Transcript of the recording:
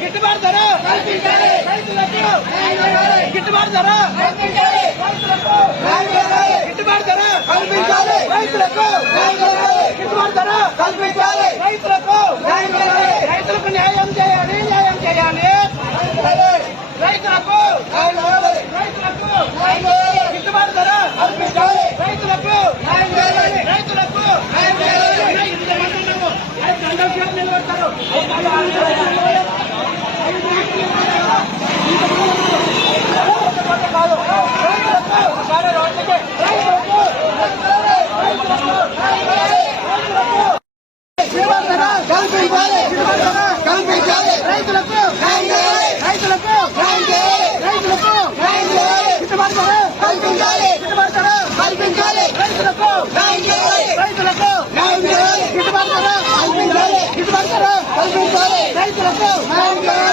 గిట్టుబాటు ధర గిట్టుబాటు ధర గిట్టుబాటు ధర రైతులకు గిట్టుబాటు ధర కల్పించాలి రైతులకు న్యాయం చేయాలి రైతులకు గిట్టుబాటు ధర రైతులకు నిలబెడతారు కల్పించాలి రైతులకు కల్పించాలి రైతులకు రైతులకు